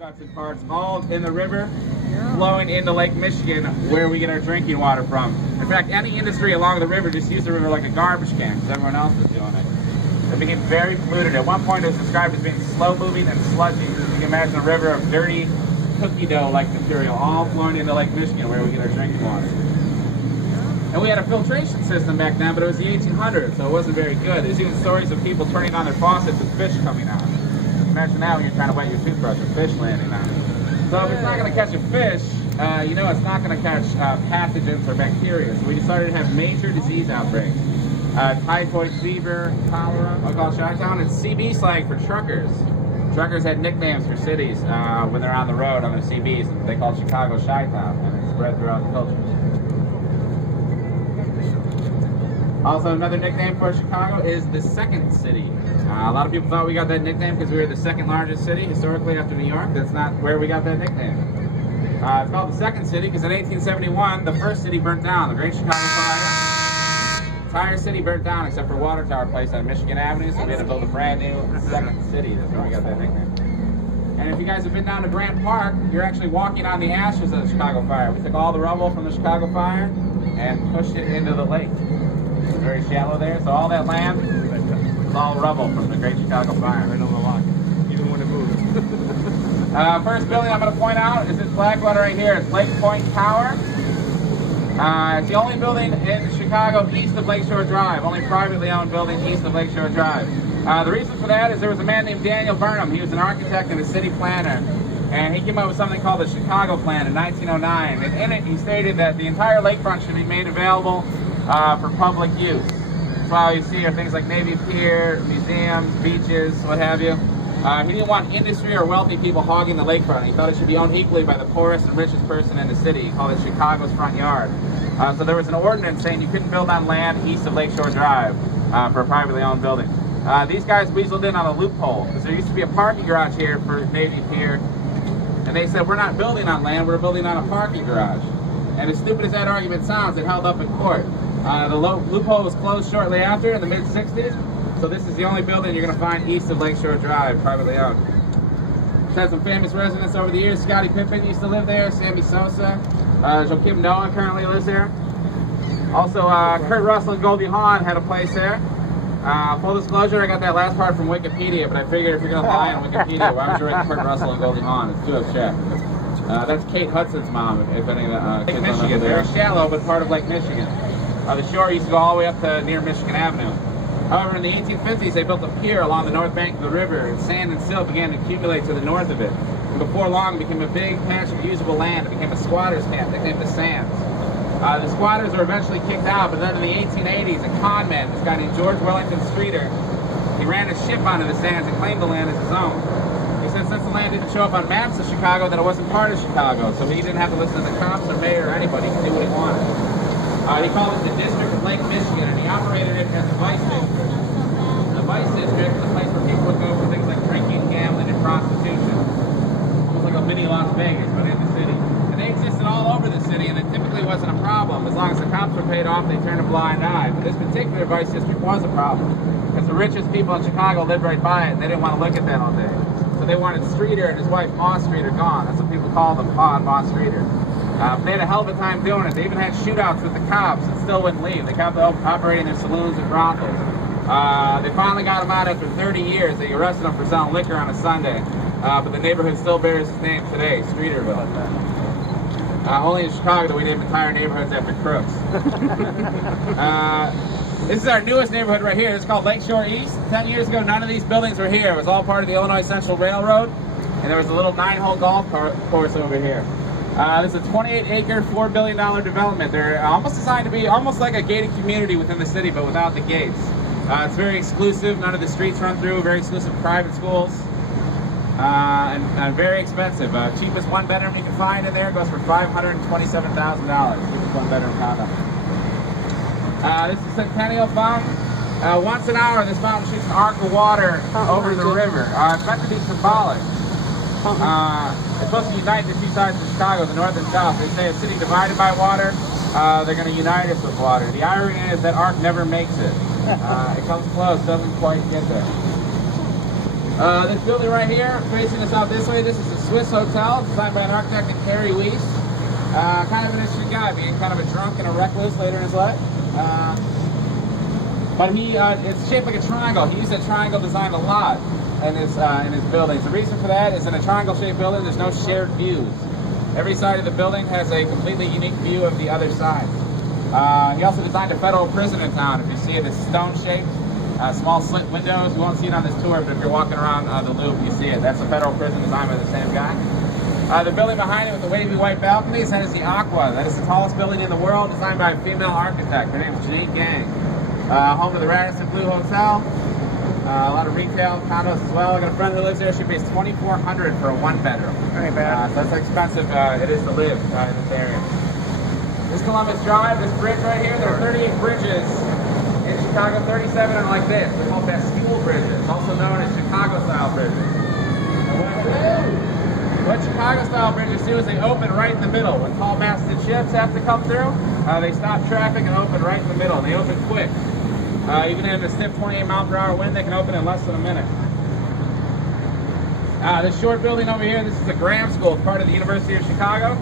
guts and parts, all in the river, flowing into Lake Michigan, where we get our drinking water from. In fact, any industry along the river just used the river like a garbage can, because everyone else was doing it. It became very polluted. At one point, it was described as being slow-moving and sludgy. You can imagine a river of dirty cookie dough-like material, all flowing into Lake Michigan, where we get our drinking water. And we had a filtration system back then, but it was the 1800s, so it wasn't very good. There's even stories of people turning on their faucets with fish coming out. Imagine now when you're trying to wet your toothbrush with fish landing on it. So if it's not going to catch a fish, you know it's not going to catch pathogens or bacteria. So we started to have major disease outbreaks. Typhoid fever, cholera, I call Chi-Town. It's CB slang for truckers. Truckers had nicknames for cities when they're on the road on their CBs. They called Chicago Chi-Town, and it spread throughout the culture. Also, another nickname for Chicago is the second city. A lot of people thought we got that nickname because we were the second largest city historically after New York. That's not where we got that nickname. It's called the second city because in 1871, the first city burnt down, the Great Chicago Fire. The entire city burnt down except for Water Tower Place on Michigan Avenue, so we had to build a brand new second city. That's where we got that nickname. And if you guys have been down to Grant Park, you're actually walking on the ashes of the Chicago Fire. We took all the rubble from the Chicago Fire and pushed it into the lake. It's very shallow there, so all that land is all rubble from the Great Chicago Fire. Right on the lock, even when it moves. First building I'm going to point out is this black one right here. It's Lake Point Tower. It's the only building in Chicago east of Lakeshore Drive, only privately owned building east of Lakeshore Drive. The reason for that is there was a man named Daniel Burnham. He was an architect and a city planner, and he came up with something called the Chicago Plan in 1909. And in it, he stated that the entire lakefront should be made available for public use. So all you see are things like Navy Pier, museums, beaches, what have you. He didn't want industry or wealthy people hogging the lakefront. He thought it should be owned equally by the poorest and richest person in the city. He called it Chicago's front yard. So there was an ordinance saying you couldn't build on land east of Lakeshore Drive for a privately owned building. These guys weaseled in on a loophole because there used to be a parking garage here for Navy Pier, and they said we're not building on land, we're building on a parking garage. And as stupid as that argument sounds, it held up in court. The loophole was closed shortly after in the mid-60s, so this is the only building you're going to find east of Lakeshore Drive, privately owned. It's had some famous residents over the years. Scottie Pippen used to live there, Sammy Sosa, Joakim Noah currently lives there. Also, Kurt Russell and Goldie Hawn had a place there. Full disclosure, I got that last part from Wikipedia, but I figured if you're going to lie on Wikipedia, why would you write Kurt Russell and Goldie Hawn? It's too abstract. That's Kate Hudson's mom, if any of the Lake Michigan, very shallow, but part of Lake Michigan. The shore used to go all the way up to near Michigan Avenue. However, in the 1850s, they built a pier along the north bank of the river, and sand and silt began to accumulate to the north of it. And before long, it became a big patch of usable land. It became a squatter's camp, nicknamed the Sands. The squatters were eventually kicked out, but then in the 1880s, a con man, this guy named George Wellington Streeter, he ran a ship onto the Sands and claimed the land as his own. He said since the land didn't show up on maps of Chicago, that it wasn't part of Chicago, so he didn't have to listen to the cops or mayor or anybody. He could do what he wanted. He called it the District of Lake Michigan, and he operated it as a vice district. The vice district is a place where people would go for things like drinking, gambling, and prostitution. Almost like a mini Las Vegas, but in the city. And they existed all over the city, and it typically wasn't a problem. As long as the cops were paid off, they turned a blind eye. But this particular vice district was a problem, because the richest people in Chicago lived right by it, and they didn't want to look at that all day. So they wanted Streeter and his wife, Ma Streeter, gone. That's what people called them, Pa and Ma Streeter. They had a hell of a time doing it. They even had shootouts with the cops and still wouldn't leave. They kept operating their saloons and brothels. They finally got him out after 30 years. They arrested him for selling liquor on a Sunday. But the neighborhood still bears his name today, Streeterville. Only in Chicago do we name entire neighborhoods after crooks. This is our newest neighborhood right here. It's called Lakeshore East. 10 years ago, none of these buildings were here. It was all part of the Illinois Central Railroad. And there was a little 9-hole golf course over here. This is a 28-acre, $4 billion development. They're almost designed to be almost like a gated community within the city, but without the gates. It's very exclusive. None of the streets run through. Very exclusive private schools. And very expensive. Cheapest one-bedroom you can find in there goes for $527,000. Cheapest one-bedroom condo. This is Centennial Fountain. Once an hour, this fountain shoots an arc of water over the river. It's meant to be symbolic. It's supposed to unite the two sides of Chicago, the north and south. They say a city divided by water, they're going to unite us with water. The irony is that arc never makes it. It comes close, doesn't quite get there. This building right here, facing us out this way, this is a Swiss hotel designed by an architect named Harry Weiss. Kind of an interesting guy, being kind of a drunk and a recluse later in his life. But it's shaped like a triangle. He used that triangle design a lot in his buildings. The reason for that is in a triangle-shaped building, there's no shared views. Every side of the building has a completely unique view of the other side. He also designed a federal prison in town. If you see it, it's stone-shaped, small slit windows. You won't see it on this tour, but if you're walking around the loop, you see it. That's a federal prison designed by the same guy. The building behind it with the wavy white balconies, that is the Aqua. That is the tallest building in the world, designed by a female architect. Her name is Jane Gang. Home of the Radisson Blue Hotel. A lot of retail condos as well. I got a friend who lives there. She pays $2,400 for a one-bedroom. Ain't bad. So that's how expensive it is to live in this area. This Columbus Drive, this bridge right here, there are 38 bridges in Chicago. 37 are like this. They're called vestibule bridges, also known as Chicago-style bridges. What Chicago-style bridges do is they open right in the middle. When tall masted ships have to come through, they stop traffic and open right in the middle. And they open quick. Even in a stiff 28-mile-per-hour wind, they can open in less than a minute. This short building over here, this is the Graham School, part of the University of Chicago.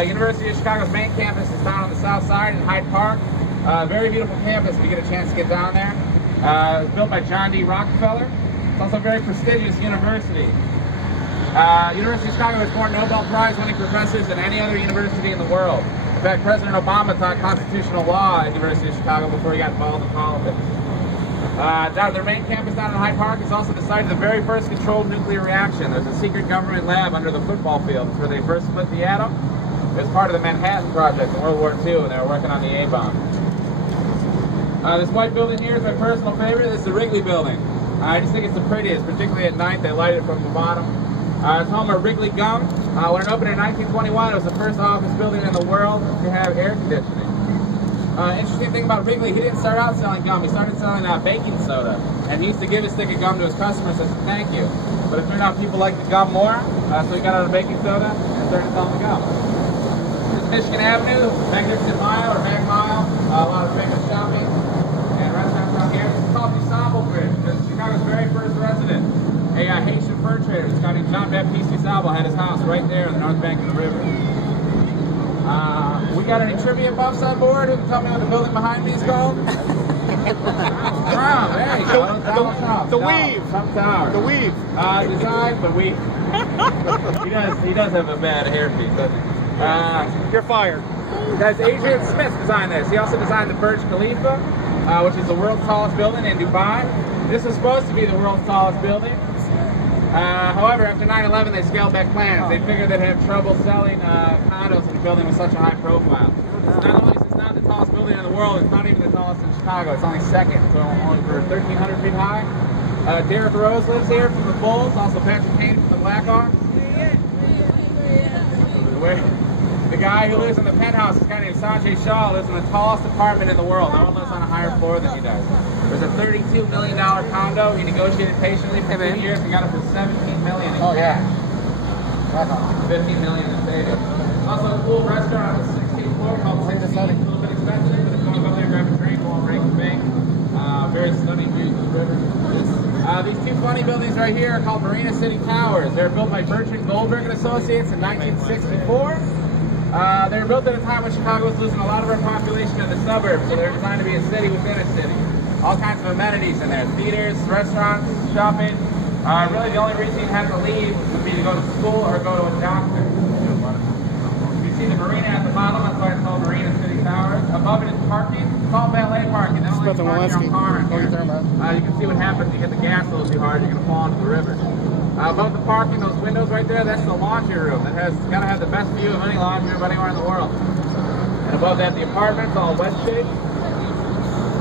University of Chicago's main campus is down on the south side in Hyde Park. Very beautiful campus if you get a chance to get down there. It was built by John D. Rockefeller. It's also a very prestigious university. University of Chicago has more Nobel Prize winning professors than any other university in the world. In fact, President Obama taught constitutional law at the University of Chicago before he got involved in politics. Their main campus down in Hyde Park is also the site of the very first controlled nuclear reaction. There's a secret government lab under the football field where they first split the atom. It was part of the Manhattan Project in World War II, and they were working on the A-bomb. This white building here is my personal favorite. This is the Wrigley Building. I just think it's the prettiest, particularly at night. They light it from the bottom. It's home of Wrigley Gum. When it opened in 1921, it was the first office building in the world to have air conditioning. Interesting thing about Wrigley, he didn't start out selling gum. He started selling baking soda. And he used to give a stick of gum to his customers as a thank you. But it turned out people liked the gum more, so he got out of baking soda and started selling the gum. This is Michigan Avenue, Magnificent Mile or Mag Mile. A lot of famous shopping and restaurants around here. This is called the Ensemble Bridge. This is Chicago's very first resident. A Haitian fur trader, this guy named Jean-Baptiste Salvo, had his house right there on the north bank of the river. We got any trivia buffs on board? Who can tell me what the building behind me is called? Brown, there you go. The Weave. Trump Tower. The Weave. Design, but we. he does have a bad hairpiece, doesn't he? You're fired. Guys, Adrian Smith designed this. He also designed the Burj Khalifa, which is the world's tallest building in Dubai. This was supposed to be the world's tallest building. However, after 9/11, they scaled back plans. They figured they'd have trouble selling condos in a building with such a high profile. Not only is this not the tallest building in the world, it's not even the tallest in Chicago. It's only second, so only for 1,300 feet high. Derrick Rose lives here from the Bulls. Also Patrick Kane from the Blackhawks. The guy who lives in the penthouse, this guy named Sanjay Shah, lives in the tallest apartment in the world. No one lives on a higher floor than he does. There's a $32 million condo. He negotiated patiently for 2 years and got it for $17 million. Oh, yeah. $15 million in savings. Also a cool restaurant on the 16th floor called 16. It's a little bit expensive, but if you want to go there and grab a drink along Wrigley Bank, very stunning views of the river. These two funny buildings right here are called Marina City Towers. They were built by Bertrand Goldberg and Associates in 1964. They were built at a time when Chicago was losing a lot of our population in the suburbs, so they're designed to be a city within a city. All kinds of amenities in there, theaters, restaurants, shopping. Really the only reason you have to leave would be to go to school or go to a doctor. You see the marina at the bottom, that's why it's called Marina City Towers. Above it is parking. It's called Valet Parking. They don't let you park your own car in here. You can see what happens if you hit the gas a little too hard, you're going to fall into the river. Above the parking, those windows right there, that's the laundry room. That has got to have the best view of any laundry room anywhere in the world. And above that, the apartments, all west shaped.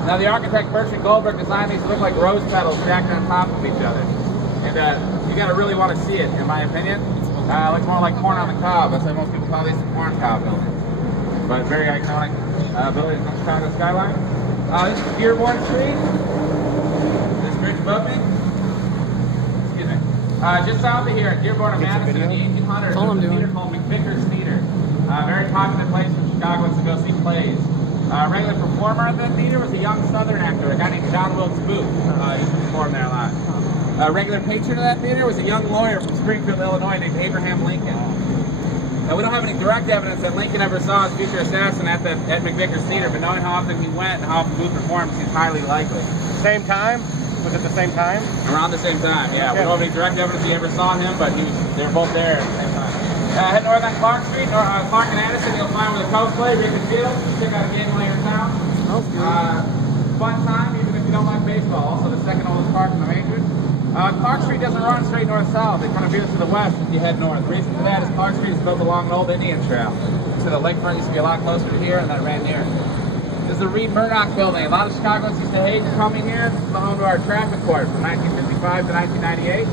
Now, the architect Bertrand Goldberg designed these to look like rose petals stacked on top of each other. And you got to really want to see it, in my opinion. Looks more like corn on the cob. That's why most people call these the corn cob buildings. But very iconic buildings on the Chicago skyline. This is Dearborn Street. This bridge above me. Excuse me. Just south of here at Dearborn and Madison in the 1800s, there's a theater called McVicker's Theater. Very popular place when Chicagoans to go see plays. Regular performer at that theater was a young Southern actor, a guy named John Wilkes Booth. He used to perform there a lot. A regular patron of that theater was a young lawyer from Springfield, Illinois named Abraham Lincoln. Now, we don't have any direct evidence that Lincoln ever saw his future assassin at McVicker's Theater, but knowing how often he went and how often Booth performed seems highly likely. Same time? Was it the same time? Around the same time, yeah. We don't have any direct evidence he ever saw him, but they were both there at the same time. Head north on Clark Street, Clark and Addison, you'll find where the Cubs play, Wrigley Field. Check out a game while you're in town. Fun time, even if you don't like baseball. Also the second oldest park in the majors. Clark Street doesn't run straight north-south. They kind of veer to the west if you head north. The reason for that is Clark Street is built along an old Indian trail. So the lakefront used to be a lot closer to here, and that ran near. This is the Reed Murdoch building. A lot of Chicagoans used to hate coming here. This is the home to our traffic court from 1955 to 1998.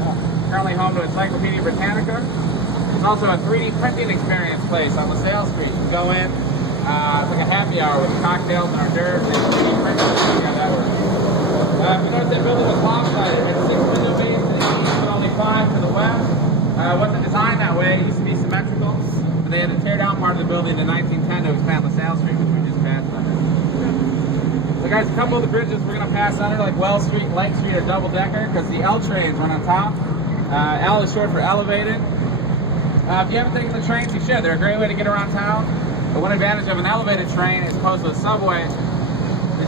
Currently home to Encyclopedia Britannica. There's also a 3D printing experience place on LaSalle Street. You can go in, it's like a happy hour with cocktails and hors d'oeuvres and 3D printing. See how that works. If you notice that building was lopsided, it had 6 window bays to the east and only 5 to the west. It wasn't designed that way. It used to be symmetrical. But they had to tear down part of the building in 1910 to expand LaSalle Street, which we just passed under. So guys, a couple of the bridges we're going to pass under, like Wells Street and Lake Street, are double-decker because the L trains run on top. L is short for elevated. If you haven't taken the trains, you should. They're a great way to get around town. But one advantage of an elevated train as opposed to a subway is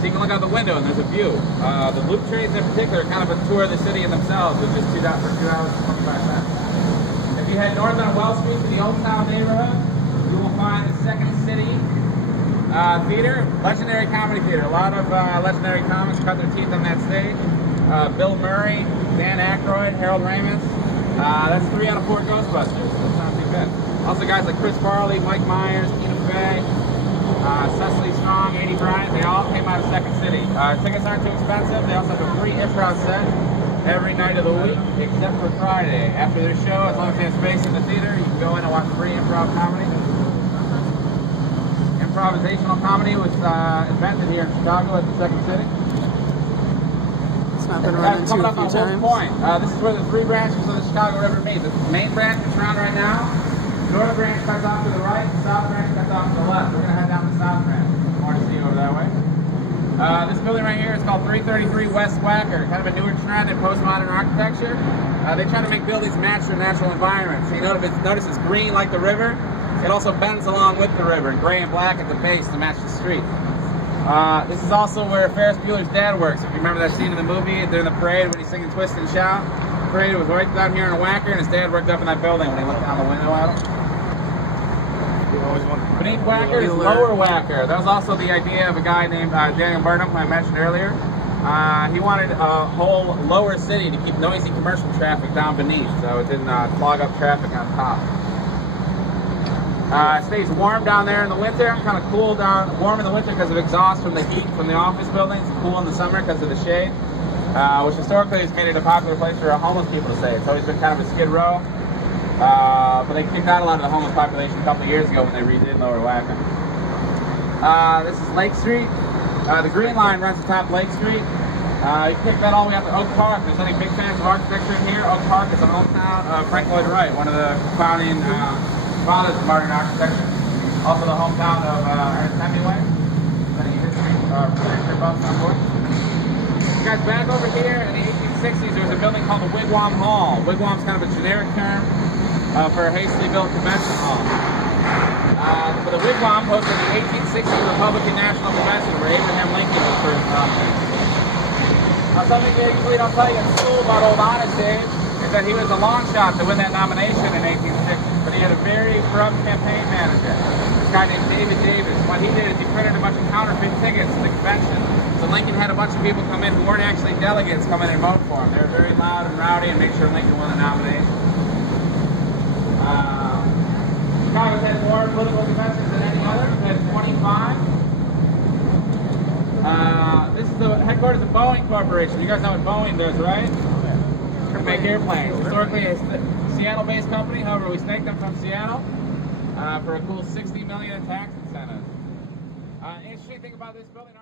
you can look out the window and there's a view. The loop trains in particular are kind of a tour of the city in themselves, which is 2 hours and 25 minutes. If you head north on Wells Street to the Old Town neighborhood, you will find the Second City Theater, legendary comedy theater. A lot of legendary comics cut their teeth on that stage. Bill Murray, Dan Aykroyd, Harold Ramis. That's 3 out of 4 Ghostbusters. That's not too bad. Also guys like Chris Farley, Mike Myers, Tina Fey, Cecily Strong, 80 Bryant, they all came out of Second City. Tickets aren't too expensive. They also have a free improv set every night of the week, except for Friday. After their show, as long as they have space in the theater, you can go in and watch free improv comedy. Improvisational comedy was invented here in Chicago at the Second City. It's not been run into a few times. Point. This is where the 3 branches of the Chicago River meet. The main branch is around right now. The northern branch cuts off to the right, the south branch cuts off to the left. We're going to head down the south branch. More to see over that way. This building right here is called 333 West Wacker, kind of a newer trend in postmodern architecture. They try to make buildings match their natural environment. So you notice it's green like the river. It also bends along with the river, gray and black at the base to match the street. This is also where Ferris Bueller's dad works. If you remember that scene in the movie during the parade when he's singing Twist and Shout. The parade was right down here in Wacker, and his dad worked up in that building when he looked out the window at him. Beneath Wacker is Lower Wacker. That was also the idea of a guy named Daniel Burnham, who I mentioned earlier. He wanted a whole lower city to keep noisy commercial traffic down beneath, so it didn't clog up traffic on top. It stays warm down there in the winter, kind of cool down, warm in the winter because of exhaust from the heat from the office buildings, cool in the summer because of the shade, which historically has made it a popular place for homeless people to stay. It's always been kind of a skid row, but they kicked out a lot of the homeless population a couple of years ago when they redid Lower Wacker. This is Lake Street. The Green Line runs atop Lake Street. You pick that all the way up to Oak Park. If there's any big fans of architecture in here, Oak Park is the hometown of Frank Lloyd Wright, one of the founding fathers of modern architecture. Also the hometown of Ernest Hemingway. Any history literature buffs on board. You guys, back over here in the 1860s, there was a building called the Wigwam Hall. Wigwam's kind of a generic term for a hastily built convention hall. But the Wigwam hosted the 1860 Republican National Convention where Abraham Lincoln was first nominated. Something they usually don't tell you in school about Old Honest Abe is that he was a long shot to win that nomination in 1860. But he had a very corrupt campaign manager, this guy named David Davis. What he did is he printed a bunch of counterfeit tickets to the convention. So Lincoln had a bunch of people come in who weren't actually delegates come in and vote for him. They were very loud and rowdy and make sure Lincoln won the nomination. Chicago's had more political conventions than any other. We've had 25. This is the headquarters of Boeing Corporation. You guys know what Boeing does, right? They make airplanes. Historically, a Seattle-based company. However, we snaked them from Seattle for a cool $60 million in tax incentives. Interesting thing about this building.